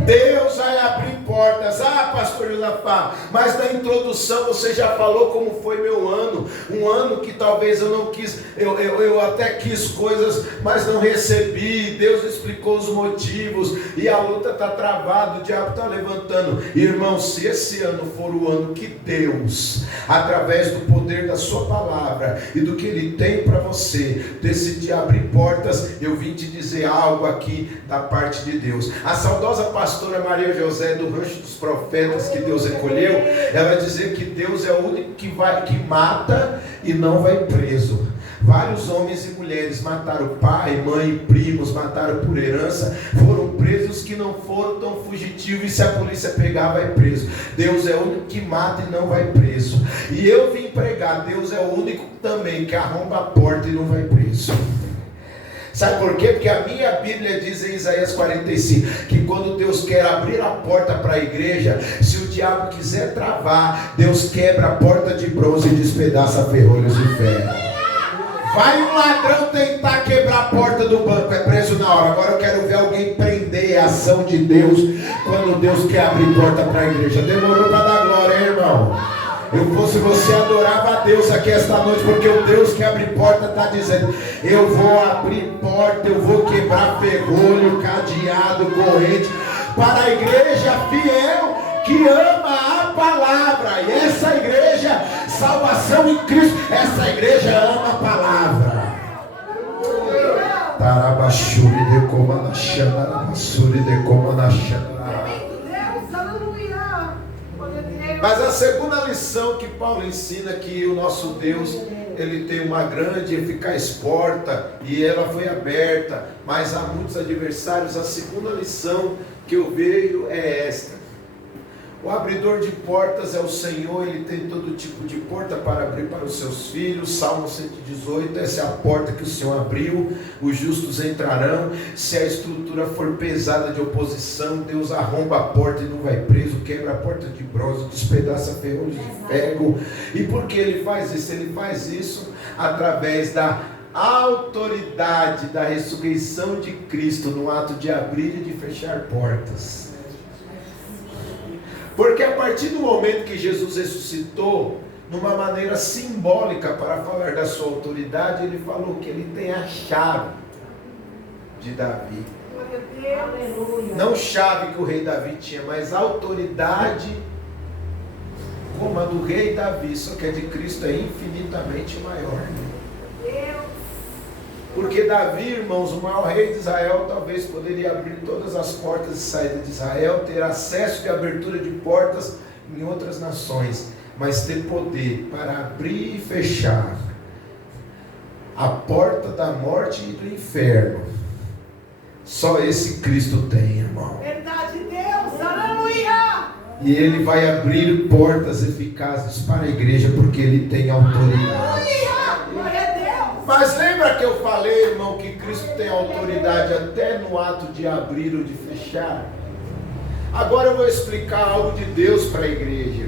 Deus vai abrir portas. Ah, pastor Josafá, mas na introdução você já falou como foi meu ano. Um ano que talvez eu não quis, eu até quis coisas, mas não recebi. Deus explicou os motivos e a luta está travada, o diabo está levantando. Irmão, se esse ano for o ano que Deus, através do poder da sua palavra e do que Ele tem para você, decidir abrir portas, eu vim te dizer algo aqui da parte de Deus. A saudosa pastora Maria José do Rancho dos Profetas que Deus recolheu, ela dizia que Deus é o único que mata e não vai preso. Vários homens e mulheres mataram pai, mãe, primos, mataram por herança, foram presos que não foram tão fugitivos, e se a polícia pegar vai preso. Deus é o único que mata e não vai preso. E eu vim pregar, Deus é o único também que arromba a porta e não vai preso. Sabe por quê? Porque a minha Bíblia diz em Isaías 45, que quando Deus quer abrir a porta para a igreja, se o diabo quiser travar, Deus quebra a porta de bronze e despedaça ferrolhos de ferro. Vai um ladrão tentar quebrar a porta do banco, é preso na hora. Agora eu quero ver alguém prender a ação de Deus, quando Deus quer abrir porta para a igreja. Demorou para dar glória, hein, irmão? Eu fosse você, adorava a Deus aqui esta noite, porque o Deus que abre porta está dizendo: eu vou abrir porta, eu vou quebrar ferrolho, cadeado, corrente, para a igreja fiel que ama a palavra. E essa igreja, salvação em Cristo, essa igreja ama a palavra. Tarabashuri de Komanachana, Rabassuri de Komanachana. Mas a segunda lição que Paulo ensina, que o nosso Deus, Ele tem uma grande e eficaz porta, e ela foi aberta, mas há muitos adversários. A segunda lição que eu vejo é esta: o abridor de portas é o Senhor. Ele tem todo tipo de porta para abrir para os seus filhos. Salmo 118, essa é a porta que o Senhor abriu, os justos entrarão. Se a estrutura for pesada de oposição, Deus arromba a porta e não vai preso, quebra a porta de bronze, despedaça ferrolhos de ferro. E por que Ele faz isso? Ele faz isso através da autoridade da ressurreição de Cristo, no ato de abrir e de fechar portas. Porque a partir do momento que Jesus ressuscitou, numa maneira simbólica para falar da sua autoridade, Ele falou que Ele tem a chave de Davi. Não chave que o rei Davi tinha, mas autoridade como a do rei Davi, só que a de Cristo é infinitamente maior. Porque Davi, irmãos, o maior rei de Israel, talvez poderia abrir todas as portas de saída de Israel, ter acesso de abertura de portas em outras nações, mas ter poder para abrir e fechar a porta da morte e do inferno, só esse Cristo tem, irmão. Verdade de Deus, aleluia! E Ele vai abrir portas eficazes para a igreja, porque Ele tem autoridade. Mas lembra que eu falei, irmão, que Cristo tem autoridade até no ato de abrir ou de fechar? Agora eu vou explicar algo de Deus para a igreja.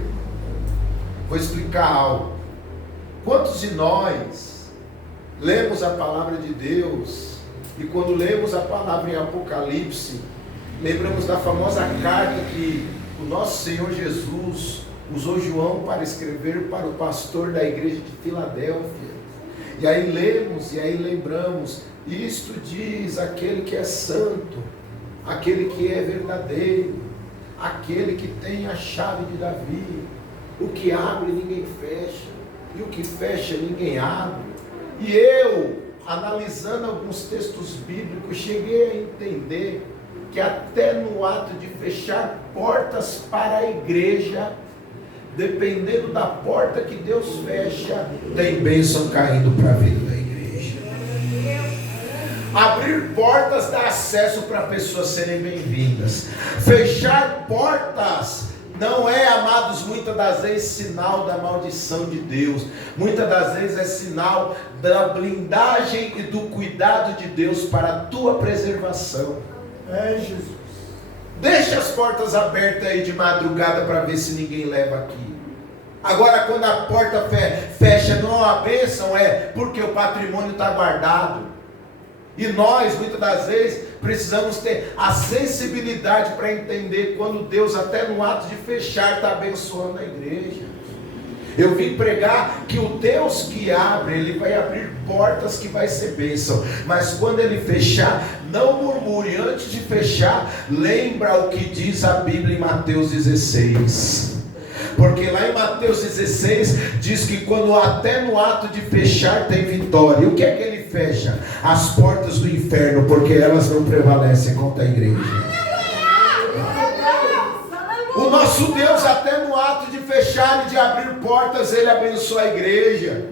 Vou explicar algo. Quantos de nós lemos a palavra de Deus, e quando lemos a palavra em Apocalipse, lembramos da famosa carta que o nosso Senhor Jesus usou João para escrever para o pastor da igreja de Filadélfia? E aí lemos, e aí lembramos: isto diz aquele que é santo, aquele que é verdadeiro, aquele que tem a chave de Davi. O que abre ninguém fecha, e o que fecha ninguém abre. E eu, analisando alguns textos bíblicos, cheguei a entender que até no ato de fechar portas para a igreja, dependendo da porta que Deus fecha, tem bênção caindo para a vida da igreja. Abrir portas portas dá acesso para pessoas serem bem-vindas. Fechar portas não é, amados, muitas das vezes sinal da maldição de Deus. Muitas das vezes é sinal da blindagem e do cuidado de Deus para a tua preservação. É, Jesus. Deixa as portas abertas aí de madrugada para ver se ninguém leva aqui. Agora, quando a porta fecha, não a bênção, é porque o patrimônio está guardado. E nós, muitas das vezes, precisamos ter a sensibilidade para entender quando Deus, até no ato de fechar, está abençoando a igreja. Eu vim pregar que o Deus que abre, Ele vai abrir portas que vai ser bênção. Mas quando Ele fechar, não murmure. Antes de fechar, lembra o que diz a Bíblia em Mateus 16. Porque lá em Mateus 16 diz que quando até no ato de fechar tem vitória. E o que é que Ele fecha? As portas do inferno, porque elas não prevalecem contra a igreja. O nosso Deus, até no ato de fechar e de abrir portas, Ele abençoa a igreja.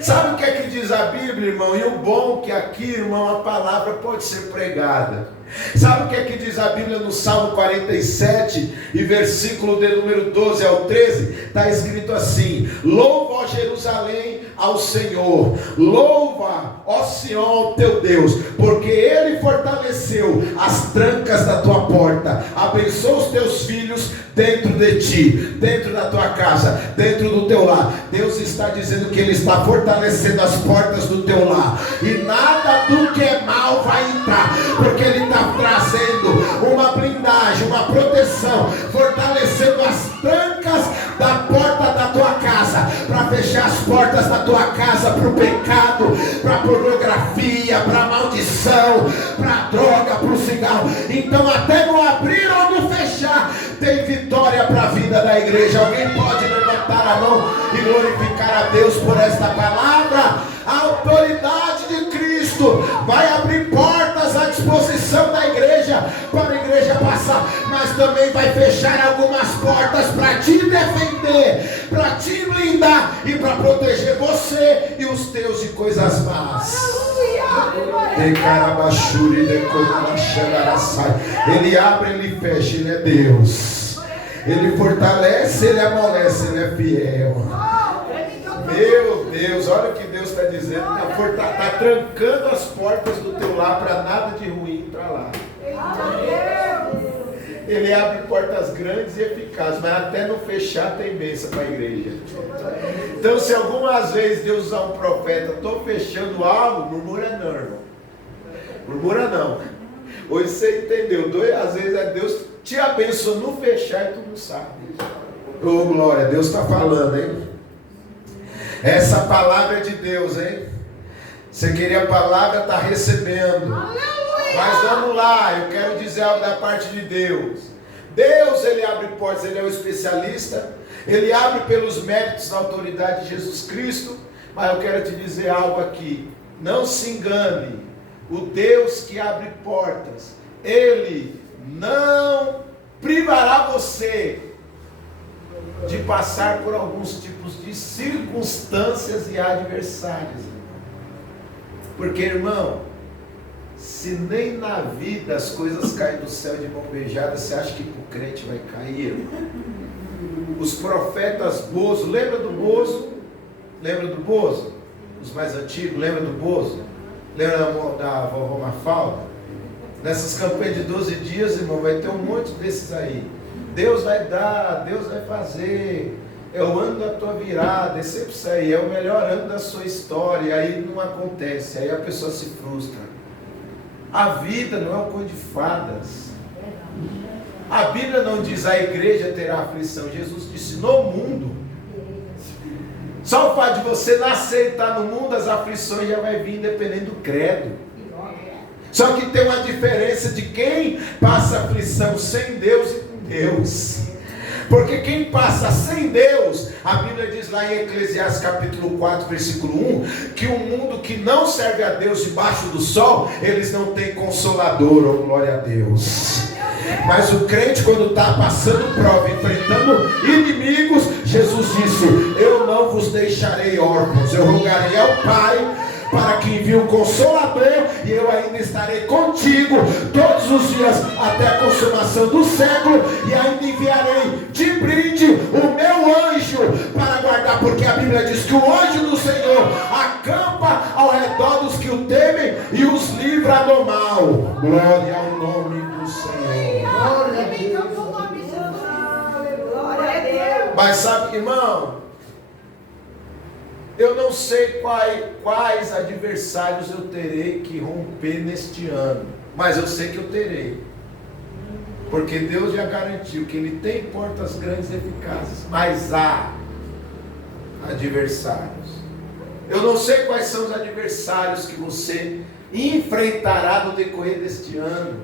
Sabe o que é que diz a Bíblia, irmão? E o bom que aqui, irmão, a palavra pode ser pregada. Sabe o que é que diz a Bíblia no Salmo 47 e versículo de número 12 ao 13? Está escrito assim: louva, ó Jerusalém, ao Senhor, louva, ó Sião, ao teu Deus, porque Ele fortaleceu as trancas da tua porta, abençoa os teus filhos dentro de ti, dentro da tua casa, dentro do teu lar. Deus está dizendo que Ele está fortalecendo as portas do teu lar, e nada do que é mal vai entrar, porque Ele está trazendo uma blindagem, uma proteção, fortalecendo as trancas da porta da tua casa, para fechar as portas da tua casa para o pecado, para a pornografia, para a maldição, para a droga, para o cigarro. Então, até no abrir ou no fechar, tem vitória para a vida da igreja. Alguém pode levantar a mão e glorificar a Deus por esta palavra? A autoridade de Cristo vai abrir portas à disposição da igreja, para a igreja passar, mas também vai fechar algumas portas para te defender, para te blindar e para proteger você e os teus de coisas más. Ele abre, Ele fecha, Ele é Deus. Ele fortalece, Ele amolece, Ele é fiel. Meu Deus, olha o que Deus está dizendo. Está trancando as portas do teu lar para nada de ruim entrar lá. Ele abre portas grandes e eficazes, mas até no fechar tem bênção para a igreja. Então, se algumas vezes Deus usar um profeta, estou fechando algo, murmura não, irmão. Murmura não. Hoje você entendeu. Às vezes é Deus te abençoa no fechar e tu não sabe. Ô glória, Deus está falando, hein? Essa palavra é de Deus, hein? Você queria a palavra, está recebendo. Mas vamos lá, eu quero dizer algo da parte de Deus. Deus, Ele abre portas, Ele é o especialista. Ele abre pelos méritos da autoridade de Jesus Cristo. Mas eu quero te dizer algo aqui. Não se engane. O Deus que abre portas, Ele não privará você de passar por alguns tipos de circunstâncias e adversários. Porque, irmão, se nem na vida as coisas caem do céu de mão beijada, você acha que para o crente vai cair? Os profetas Bozo, lembra do Bozo? Lembra do Bozo? Os mais antigos, lembra do Bozo? Lembra da vovó Mafalda? Nessas campanhas de 12 dias, irmão, vai ter um monte desses aí. Deus vai dar, Deus vai fazer, é o ano da tua virada, é sempre isso aí, é o melhor ano da sua história, aí não acontece, aí a pessoa se frustra. A vida não é um conto de fadas. A Bíblia não diz a igreja terá aflição, Jesus disse no mundo. Só o fato de você nascer e estar no mundo, as aflições já vai vir dependendo do credo. Só que tem uma diferença de quem passa aflição sem Deus e com Deus. Porque quem passa sem Deus, a Bíblia diz lá em Eclesiastes capítulo 4, versículo 1, que um mundo que não serve a Deus debaixo do sol, eles não têm consolador, oh glória a Deus. Mas o crente, quando está passando prova, enfrentando inimigos, Jesus disse: eu não vos deixarei órfãos, eu rogarei ao Pai para que envie o Consolador, e eu ainda estarei contigo todos os dias até a consumação do século, e ainda enviarei de brinde o meu anjo para guardar, porque a Bíblia diz que o anjo do Senhor acampa ao redor dos que o temem e os livra do mal. Glória ao nome do Senhor. Mas sabe, irmão, eu não sei quais adversários eu terei que romper neste ano, mas eu sei que eu terei, porque Deus já garantiu que Ele tem portas grandes e eficazes, mas há adversários. Eu não sei quais são os adversários que você enfrentará no decorrer deste ano,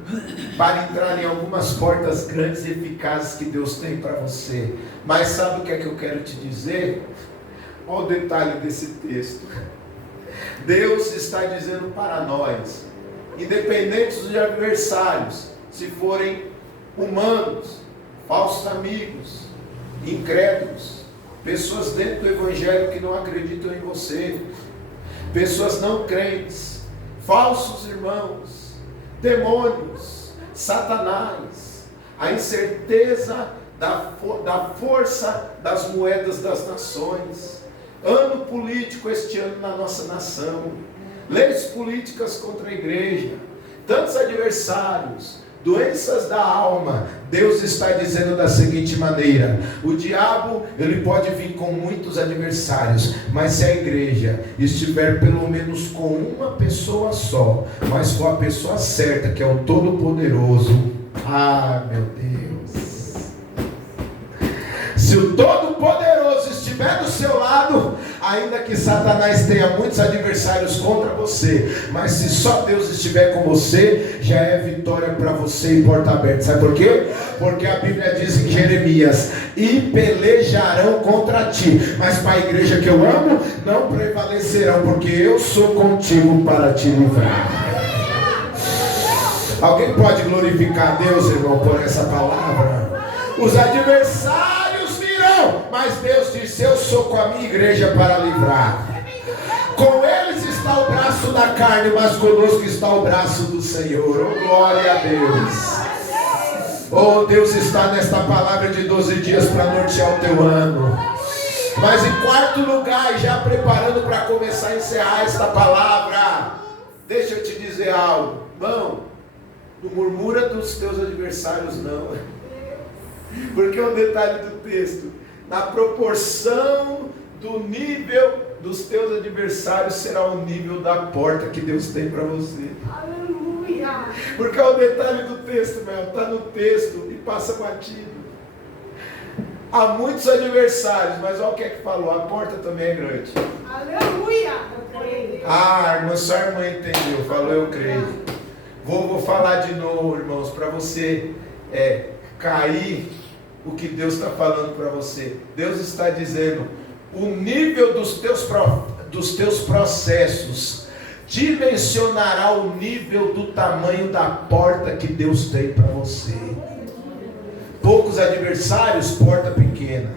para entrar em algumas portas grandes e eficazes que Deus tem para você. Mas sabe o que é que eu quero te dizer? Olha o detalhe desse texto. Deus está dizendo para nós, independente dos adversários, se forem humanos, falsos amigos, incrédulos, pessoas dentro do evangelho que não acreditam em você, pessoas não crentes, falsos irmãos, demônios, Satanás, a incerteza da força das moedas das nações, ano político este ano na nossa nação, leis políticas contra a igreja, tantos adversários, doenças da alma. Deus está dizendo da seguinte maneira: o diabo, ele pode vir com muitos adversários, mas se a igreja estiver pelo menos com uma pessoa só, mas com a pessoa certa, que é o Todo-Poderoso, meu Deus, se o Todo-Poderoso estiver do seu lado, ainda que Satanás tenha muitos adversários contra você, mas se só Deus estiver com você, já é vitória para você e porta aberta. Sabe por quê? Porque a Bíblia diz em Jeremias: e pelejarão contra ti, mas para a igreja que eu amo, não prevalecerão, porque eu sou contigo para te livrar. Alguém pode glorificar a Deus, irmão, por essa palavra? Os adversários virão, mas Deus disse: eu sou com a minha igreja para livrar. Com eles está o braço da carne, mas conosco está o braço do Senhor. Oh, glória a Deus. Oh, Deus está nesta palavra de 12 dias para nortear o teu ano. Mas em quarto lugar, já preparando para começar a encerrar esta palavra, deixa eu te dizer algo, irmão, não murmura dos teus adversários não, porque é um detalhe do texto: na proporção do nível dos teus adversários será o nível da porta que Deus tem para você. Aleluia! Porque é o detalhe do texto, meu, está no texto e passa batido. Há muitos adversários, mas olha o que é que falou: a porta também é grande. Aleluia! Irmã, só a irmã entendeu, falou eu creio. Vou falar de novo, irmãos, para você cair o que Deus está falando para você. Deus está dizendo: o nível dos teus processos dimensionará o nível do tamanho da porta que Deus tem para você. Poucos adversários, porta pequena.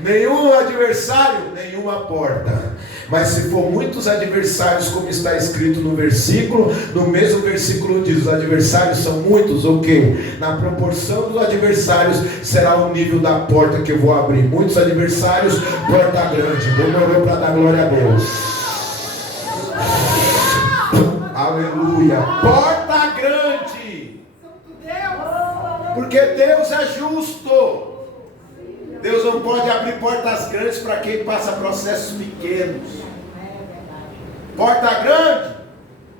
Nenhum adversário, nenhuma porta. Mas se for muitos adversários, como está escrito no versículo, no mesmo versículo diz: os adversários são muitos, o quê? Na proporção dos adversários será o nível da porta que eu vou abrir. Muitos adversários, porta grande. Demorou para dar glória a Deus. Aleluia. Porta grande. Porque Deus é justo. Deus não pode abrir portas grandes para quem passa processos pequenos. Porta grande,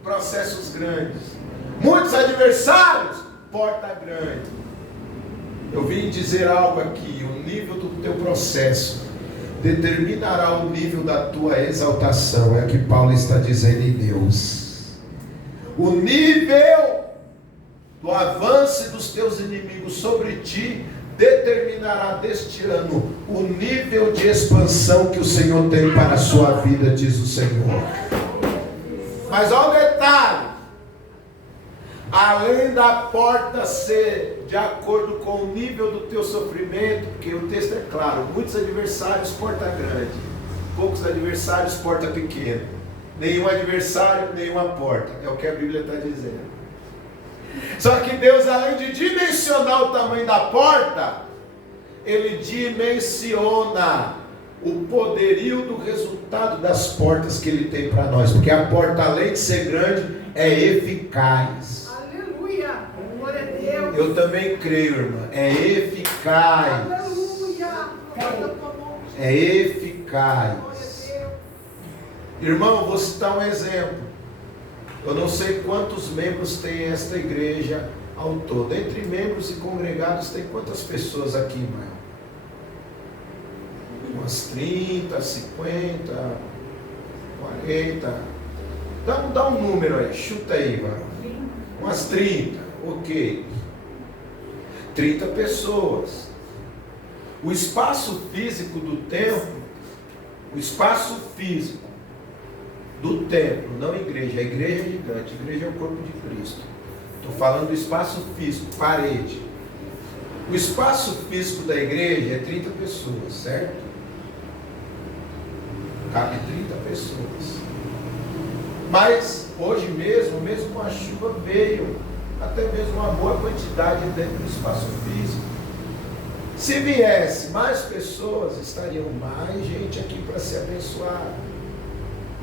processos grandes. Muitos adversários, porta grande. Eu vim dizer algo aqui: o nível do teu processo determinará o nível da tua exaltação. É o que Paulo está dizendo em Deus. O nível do avanço dos teus inimigos sobre ti determinará deste ano o nível de expansão que o Senhor tem para a sua vida, diz o Senhor. Mas olha o detalhe: além da porta ser de acordo com o nível do teu sofrimento, porque o texto é claro: muitos adversários, porta grande; poucos adversários, porta pequena. nenhum adversário, nenhuma porta. É o que a Bíblia está dizendo. Só que Deus, além de dimensionar o tamanho da porta, Ele dimensiona o poderio do resultado das portas que Ele tem para nós. Porque a porta, além de ser grande, é eficaz. Aleluia. Glória a Deus. Eu também creio, irmã. É eficaz. Aleluia. É eficaz. Irmão, vou citar um exemplo. Eu não sei quantos membros tem esta igreja ao todo. Entre membros e congregados tem quantas pessoas aqui, irmão? Umas 30, 50, 40. Dá um número aí, chuta aí, varão. Umas 30, ok. 30 pessoas. O espaço físico do templo, o espaço físico do templo, não igreja, a igreja é gigante, a igreja é o corpo de Cristo. Estou falando do espaço físico, parede. O espaço físico da igreja é 30 pessoas, certo? Cabe 30 pessoas. Mas hoje mesmo com a chuva veio até mesmo uma boa quantidade dentro do espaço físico. Se viesse mais pessoas, estariam mais gente aqui para ser abençoada.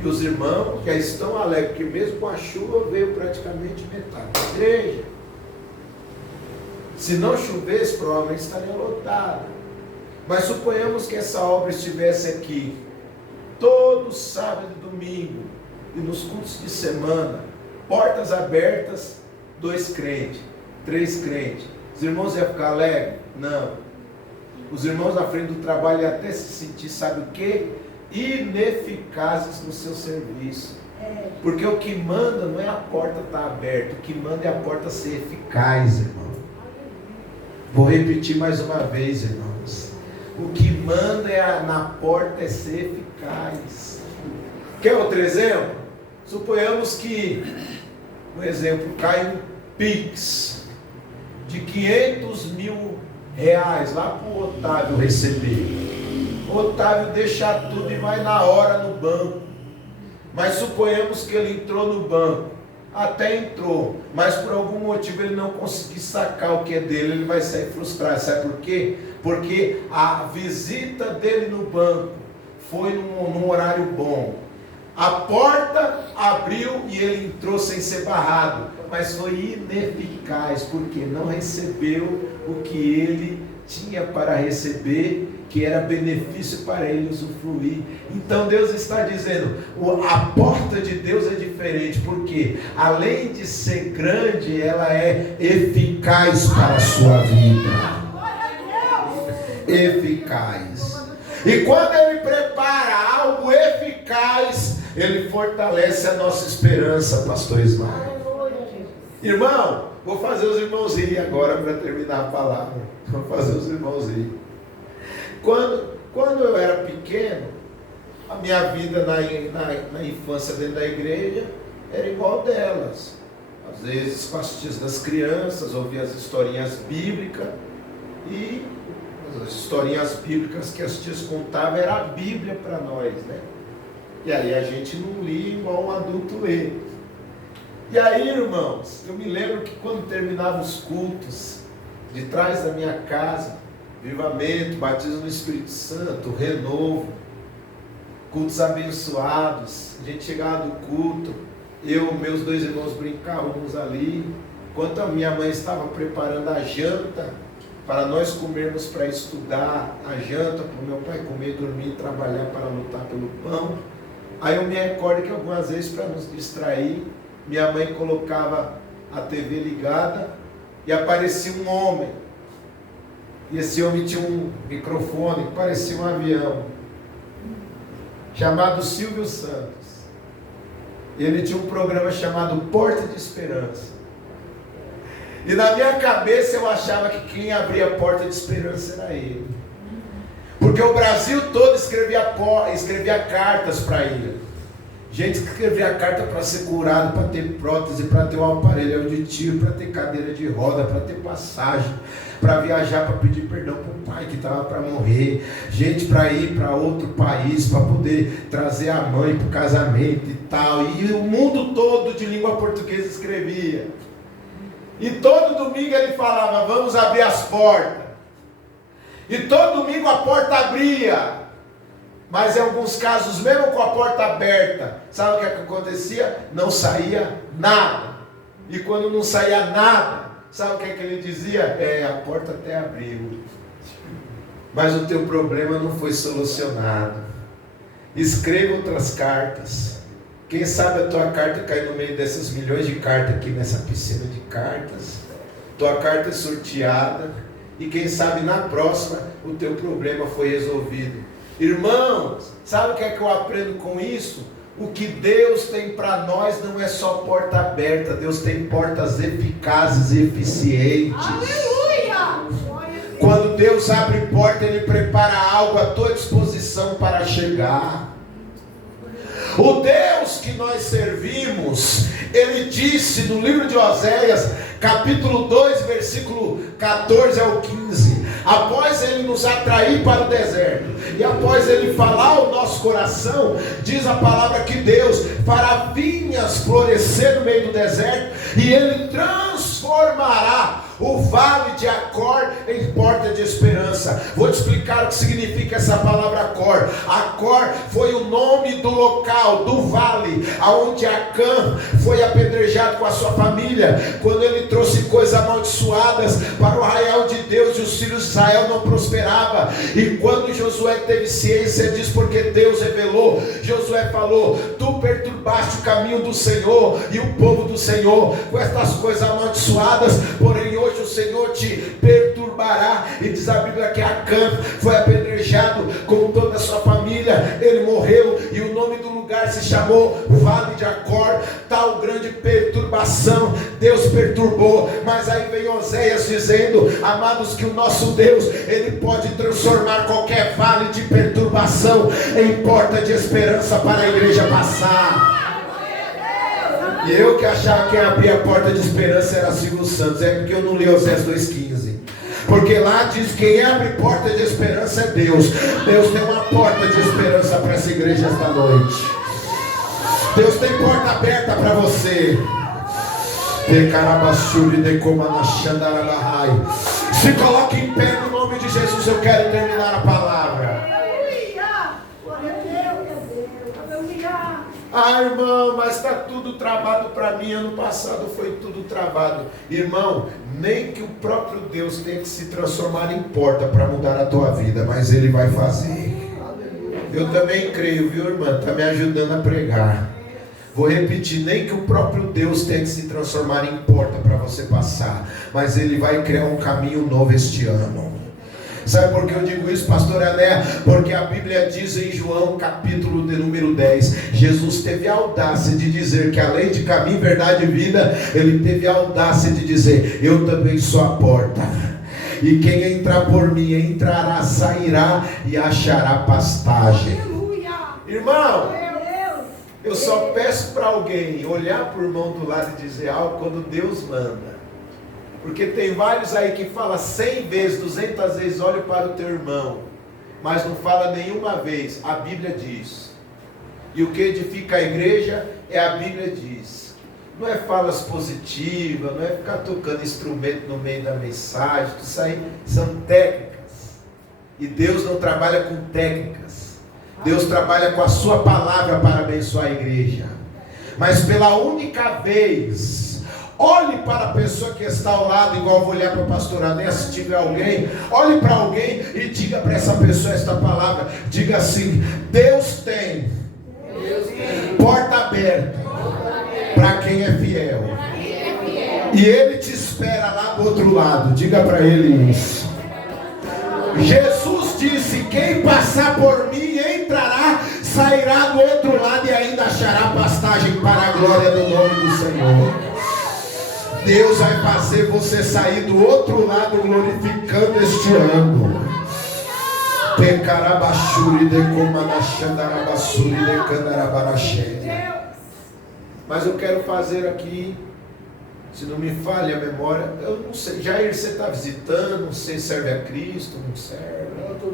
E os irmãos já estão alegres, porque mesmo com a chuva veio praticamente metade da igreja. Se não chovesse, provavelmente estaria lotada. Mas suponhamos que essa obra estivesse aqui todo sábado e domingo, e nos cultos de semana, portas abertas, 2 crentes, 3 crentes. Os irmãos iam ficar alegres? Não. Os irmãos na frente do trabalho iam até se sentir, sabe o quê? Ineficazes no seu serviço. Porque o que manda não é a porta estar aberta, o que manda é a porta ser eficaz, irmão. Vou repetir mais uma vez, irmãos. O que manda na porta é ser eficaz. Quer outro exemplo? Suponhamos que, um exemplo, cai um Pix de 500 mil reais lá para o Otávio receber. O Otávio deixa tudo e vai na hora no banco. Mas suponhamos que ele entrou no banco. Até entrou, mas por algum motivo ele não conseguiu sacar o que é dele, ele vai sair frustrado. Sabe por quê? Porque a visita dele no banco foi num horário bom. A porta abriu e ele entrou sem ser barrado, mas foi ineficaz, porque não recebeu o que ele tinha para receber, que era benefício para ele usufruir. Então Deus está dizendo, a porta de Deus é diferente, porque além de ser grande, ela é eficaz para a sua vida. Eficaz. E quando Ele prepara algo eficaz, Ele fortalece a nossa esperança, pastor Ismael. Irmão, vou fazer os irmãos rir agora para terminar a palavra. Vou fazer os irmãos rir. Quando eu era pequeno, a minha vida na infância dentro da igreja era igual delas. Às vezes com as tias das crianças, ouvia as historinhas bíblicas, e as historinhas bíblicas que as tias contavam era a Bíblia para nós, né? E aí a gente não lia igual um adulto lê. E aí, irmãos, eu me lembro que quando terminavam os cultos, de trás da minha casa, avivamento, batismo no Espírito Santo, renovo, cultos abençoados, a gente chegava do culto, meus 2 irmãos brincávamos ali, enquanto a minha mãe estava preparando a janta, para nós comermos para estudar, a janta, para o meu pai comer, dormir, trabalhar para lutar pelo pão. Aí eu me recordo que algumas vezes, para nos distrair, minha mãe colocava a TV ligada e aparecia um homem. E esse homem tinha um microfone que parecia um avião, chamado Silvio Santos. Ele tinha um programa chamado Porta de Esperança. E na minha cabeça eu achava que quem abria a porta de esperança era ele. Porque o Brasil todo escrevia cartas para ele. Gente que escrevia carta para ser curado, para ter prótese, para ter um aparelho auditivo, para ter cadeira de roda, para ter passagem, para viajar, para pedir perdão para o pai que estava para morrer. Gente para ir para outro país, para poder trazer a mãe para o casamento e tal. E o mundo todo de língua portuguesa escrevia. E todo domingo ele falava, vamos abrir as portas. E todo domingo a porta abria. Mas em alguns casos, mesmo com a porta aberta, sabe o que acontecia? Não saía nada. E quando não saía nada, sabe o que ele dizia? A porta até abriu, mas o teu problema não foi solucionado. Escreva outras cartas. Quem sabe a tua carta cai no meio dessas milhões de cartas aqui nessa piscina de cartas. Tua carta é sorteada. E quem sabe na próxima o teu problema foi resolvido. Irmãos, sabe o que é que eu aprendo com isso? O que Deus tem para nós não é só porta aberta. Deus tem portas eficazes e eficientes. Aleluia! Quando Deus abre porta, Ele prepara algo à tua disposição para chegar. O Deus que nós servimos, Ele disse no livro de Oséias, capítulo 2, versículo 14 ao 15, após Ele nos atrair para o deserto, e após Ele falar ao nosso coração, diz a palavra que Deus fará vinhas florescer no meio do deserto, e Ele transformará o vale de Acor em porta de esperança. Vou te explicar o que significa essa palavra Acor. Acor foi o nome do local, do vale, aonde Acã foi apedrejado com a sua família, quando ele trouxe coisas amaldiçoadas para o arraial de Deus, e os filhos de Israel não prosperavam. E quando Josué teve ciência disso, porque Deus revelou, Josué falou, tu perturbaste o caminho do Senhor e o povo do Senhor com estas coisas amaldiçoadas, porém hoje o Senhor te perturbará. E diz a Bíblia que Acã foi apedrejado como toda a sua família, ele morreu, e o nome do lugar se chamou Vale de Acor. Tal grande perturbação Deus perturbou, mas aí vem Oséias dizendo, amados, que o nosso Deus, Ele pode transformar qualquer vale de perturbação em porta de esperança para a igreja passar. E eu que achava que abrir a porta de esperança era Silvio Santos, é porque eu não li Oséias 2,15. Porque lá diz que quem abre porta de esperança é Deus. Deus tem uma porta de esperança para essa igreja esta noite. Deus tem porta aberta para você. Se coloque em pé no nome de Jesus. Eu quero terminar a palavra. Ah, irmão, mas está tudo travado para mim. Ano passado foi tudo travado. Irmão, nem que o próprio Deus tenha que se transformar em porta para mudar a tua vida, mas Ele vai fazer. Eu também creio, viu, irmã? Está me ajudando a pregar. Vou repetir, nem que o próprio Deus tenha que se transformar em porta para você passar, mas Ele vai criar um caminho novo este ano. Sabe por que eu digo isso, pastor Ané? Porque a Bíblia diz em João capítulo de número 10, Jesus teve a audácia de dizer que além de caminho, verdade e vida, Ele teve a audácia de dizer, eu também sou a porta, e quem entrar por mim entrará, sairá e achará pastagem. Aleluia. Irmão, eu só peço para alguém olhar para o irmão do lado e dizer algo quando Deus manda. Porque tem vários aí que falam 100 vezes, 200 vezes, olhe para o teu irmão, mas não fala nenhuma vez. A Bíblia diz. E o que edifica a igreja é a Bíblia diz. Não é falas positivas, não é ficar tocando instrumento no meio da mensagem. Isso aí são técnicas. E Deus não trabalha com técnicas. Deus trabalha com a sua palavra para abençoar a igreja. Mas pela única vez, olhe para a pessoa que está ao lado, igual eu vou olhar para a pastora Ané, se tiver alguém, olhe para alguém e diga para essa pessoa esta palavra. Diga assim: Deus tem porta aberta para quem é fiel. E Ele te espera lá do outro lado. Diga para Ele isso. Jesus disse: quem passar por mim entrará, sairá do outro lado e ainda achará pastagem para a glória do nome do Senhor. Deus vai fazer você sair do outro lado glorificando este ano. Pecarabachuri de Comanachandarabassuri de Candarabaraxé. Mas eu quero fazer aqui, se não me falha a memória, eu não sei, Jair, você está visitando, você serve a Cristo, não serve? Eu estou